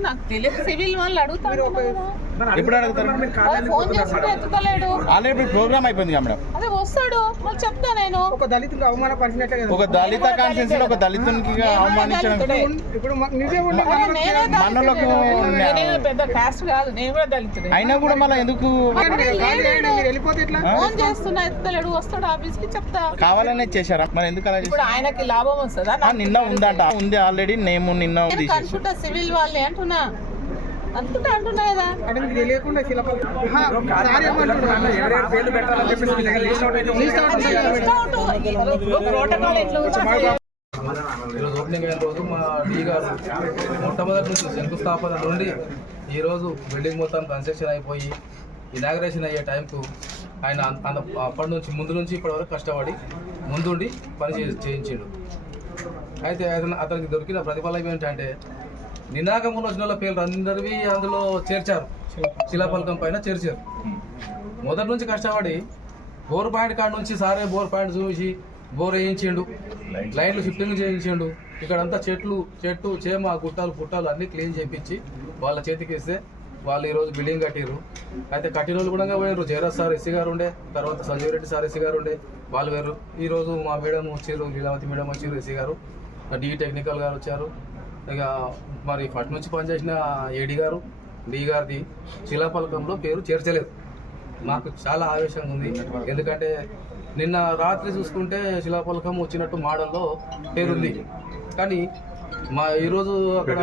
నాకు తెలియదు. సివిల్ వాళ్ళు అడుగుతాను ఎప్పుడు అడుగుతారు? ఆల్రెడీ ప్రోగ్రామ్ అయిపోయింది కదా మేడం. అదే వస్తాడు. మళ్ళీ చెప్తా నేను. ఒక అవమానపరిచినట్లే కదా. ఒక దళిత ఒక దళితునికి అవమానించడం. ఇప్పుడు పెద్ద కాస్ట్ కాదు. నేను కూడా దళితుడే అయినా కూడా మళ్ళీ ఎందుకు? వెళ్ళిపోతే ఫోన్ చేస్తున్నా వస్తాడు ఆఫీస్కి చెప్తా. కావాలనే చేశారా? మరి ఎందుకు అలా ఇప్పుడు ఆయనకి లాభం వస్తుందా? నిన్న ఉందంట. ఉంది ఆల్రెడీ. నేమ్ నిన్న సివిల్ వాళ్ళే అంటున్నా. అనుకుంటా అంటున్నా కదా అంటే మీకు తెలియకుండా శిలపలు ఆహా, సార్ ఏమంటున్నాడు? లీస్ట్ అవుట్ ఉంది కదా మేడం. ప్రోటోకాల్ ఎట్లా ఉందో అట్లా ఈరోజు ఓపెనింగ్ అయిన రోజు మా డి గారు మొట్టమొదటి నుంచి శంకుస్థాపన నుండి ఈరోజు బిల్డింగ్ మొత్తం కన్స్ట్రక్షన్ అయిపోయి ఇనాగ్రేషన్ అయ్యే టైంకు ఆయన అంత- అప్పటి నుంచి ముందు నుంచి ఇప్పటి వరకు కష్టపడి ముందుండి పని చే చేయించిండు అయితే అతను అతనికి దొరికిన ప్రతిఫలం ఏంటంటే నినాకములు వచ్చిన వాళ్ళ పేర్లు అందరివి అందులో చేర్చారు. శిలాఫలకం పైన చేర్చారు. మొదటి నుంచి కష్టపడి బోర్ పాయింట్ కాడ నుంచి సారే బోర్ పాయింట్ చూసి బోర్ వేయించిండు. లైన్లు షిఫ్టింగ్ చేయించిండు. ఇక్కడంతా చెట్లు చెట్టు చేమ గుట్టాలు పుట్టాలు అన్నీ క్లీన్ చేయించి వాళ్ళ చేతికి ఇస్తే వాళ్ళు ఈరోజు బిల్డింగ్ కట్టిరు అయితే కట్టిన వాళ్ళు కూడా పోయారు జయరాజ్ సార్ ఎస్సీ గారు ఉండే. తర్వాత సంజీవ్ రెడ్డి సార్ ఎస్సీ గారు ఉండే. వాళ్ళు వేరు ఈరోజు మా మేడం వచ్చారు లీలావతి మేడం వచ్చారు ఎస్సీ గారు. డి టెక్నికల్ గారు వచ్చారు. ఇక మరి ఫస్ట్ నుంచి పనిచేసిన ఏడి గారు డి గారిది శిలాఫలకంలో పేరు చేర్చలేదు. మాకు చాలా ఆవేశంగా ఉంది. ఎందుకంటే నిన్న రాత్రి చూసుకుంటే శిలాఫలకం వచ్చినట్టు మోడల్లో పేరుంది. కానీ మా ఈరోజు అక్కడ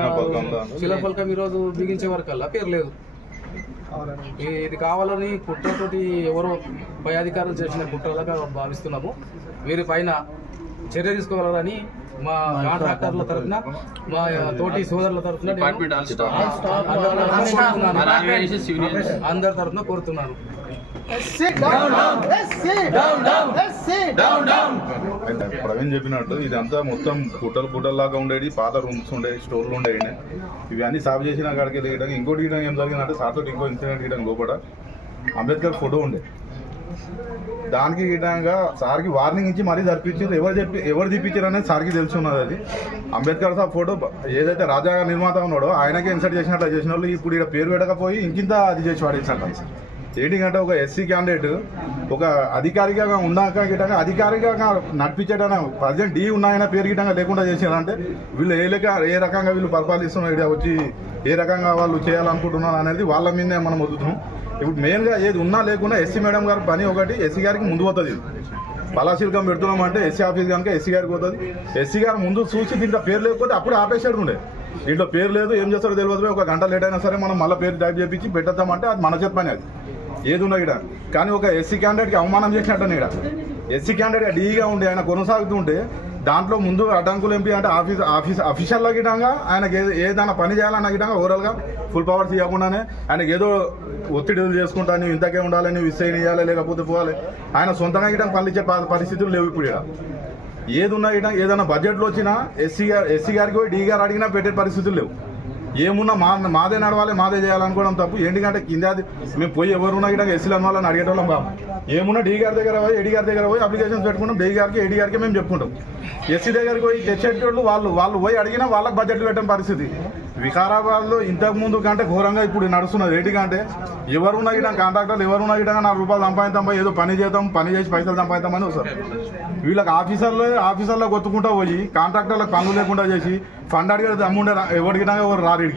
శిలాఫలకం ఈరోజు బిగించే వరకల్లా పేరు లేదు. ఇది కావాలని కుట్రతోటి ఎవరో పై అధికారులు చేసిన కుట్రలాగా భావిస్తున్నాము. వీరి పైన చర్య తీసుకోవాలని మా కాంట్రాక్టర్ల తరఫున మా తోటి సోదరుల తరఫున అందరి తరఫున కోరుతున్నాను. ప్రవీణ్ చెప్పినట్టు ఇదంతా మొత్తం పుట్టలు పుట్టల్లాగా ఉండేది పాత రూమ్స్ ఉండేవి స్టోర్లు ఉండేవి ఇవి అన్ని సాగు చేసిన కాడికి దిగడం ఇంకోటి ఏం జరిగిందంటే సార్తో ఇంకో ఇన్సిడెంట్ గిటం లోపల అంబేద్కర్ ఫోటో ఉండే. దానికి గిటంగా సార్కి వార్నింగ్ ఇచ్చి మరీ జరిపించింది ఎవరు చెప్పి ఎవరు తెప్పించారు అనేది సార్కి తెలిసి ఉన్నది అది. అంబేద్కర్ సార్ ఫోటో ఏదైతే రాజా నిర్మాత ఉన్నాడో ఆయనకే ఇన్సర్ట్ చేసినట్లు చేసిన వాళ్ళు ఇప్పుడు ఇక్కడ పేరు పెట్టకపోయి ఇంకింత అది చేసి వాడేసినట్టు ఏంటంటే ఒక ఎస్సీ క్యాండిడేట్ ఒక అధికారిగా ఉన్నాక గిటంగా అధికారిగా నడిపించడానికి ప్రజెంట్ డీ ఉన్నాయన పేరు గిటంగా లేకుండా చేశారంటే వీళ్ళు ఏ లెక్క ఏ రకంగా వీళ్ళు పరిపాలిస్తున్నారు ఇక్కడ వచ్చి ఏ రకంగా వాళ్ళు చేయాలనుకుంటున్నారు అనేది వాళ్ళ మీదనే మనం వదులుతున్నాం ఇప్పుడు మెయిన్గా ఏది ఉన్నా లేకున్నా ఎస్సీ మేడం గారి పని ఒకటి ఎస్సీ గారికి ముందు పోతుంది. పలాశీలకం పెడుతున్నాం అంటే ఎస్సీ ఆఫీస్ కనుక ఎస్సీ గారికి పోతుంది. ఎస్సీ గారు ముందు చూసి దీంట్లో పేరు లేకపోతే అప్పుడు ఆపేసాడు ఉండే. దీంట్లో పేరు లేదు ఏం చేస్తారో తెలియదు ఒక గంట లేట్ అయినా సరే మనం మళ్ళీ పేరు టైప్ చేయించి పెట్టద్దామంటే అది మన చెప్పని అది. ఏది ఉన్నా ఇక్కడ. కానీ ఒక ఎస్సీ క్యాండిడేట్కి అవమానం చేసినట్టు ఇక్కడ. ఎస్సీ క్యాండిడేట్ డీగా ఉండి ఆయన కొనసాగుతుంటే దాంట్లో ముందు అడ్డంకులు ఎంపీ అంటే ఆఫీస్ ఆఫీస్ అఫీషియల్ గిటంగా ఆయనకి ఏదైనా పని చేయాలన్న గిటంగా ఓవరాల్గా ఫుల్ పవర్స్ ఇవ్వకుండానే ఆయనకి ఏదో ఒత్తిడి చేసుకుంటా నువ్వు ఇంతకే ఉండాలి నువ్వు ఇస్తే ఇవ్వాలి లేకపోతే పోవాలి. ఆయన సొంతంగా గిటం పనులు ఇచ్చే ప- పరిస్థితులు లేవు ఇప్పుడు ఇక్కడ ఏది ఉన్నా గిటం ఏదైనా బడ్జెట్లో వచ్చినా ఎస్సీ గారు ఎస్సీ గారికి పోయి డీ గారు అడిగినా పెట్టే పరిస్థితులు లేవు. ఏమున్నా మా మాదే నడవాలి మాదే చేయాలనుకోవడం తప్పు. ఎందుకంటే కింద మేము పోయి ఎవరున్నా గిటంగా ఎస్సీలు అడిగే అడిగేటోళ్ళం కాదు. ఏమున్నా డీ గారి దగ్గర పోయి ఎడి గారి దగ్గర పోయి అప్లికేషన్స్ పెట్టుకుంటాం. డీ గారికి ఎడి గారికి మేము చెప్పుకుంటాం. ఎస్సీ దగ్గరికి పోయి తెచ్చేటోళ్ళు వాళ్ళు వాళ్ళు పోయి అడిగినా వాళ్ళకి బడ్జెట్ పెట్టడం పరిస్థితి. వికారాబాద్లో ఇంతకు ముందు కంటే ఘోరంగా ఇప్పుడు నడుస్తున్నది. ఏంటికంటే ఎవరు గిటం కాంట్రాక్టర్లు ఎవరు గిటంగా నాలుగు రూపాయలు సంపాదిద్దాం ఏదో పని చేద్దాం పని చేసి పైసలు సంపాదిద్దామని వస్తారు. వీళ్ళకి ఆఫీసర్లు ఆఫీసర్లో కొత్తుకుంటా పోయి కాంట్రాక్టర్లకు పనులు లేకుండా చేసి ఫండ్ అడిగితే అమ్ముండే ఎవరికి ఎవరు రారు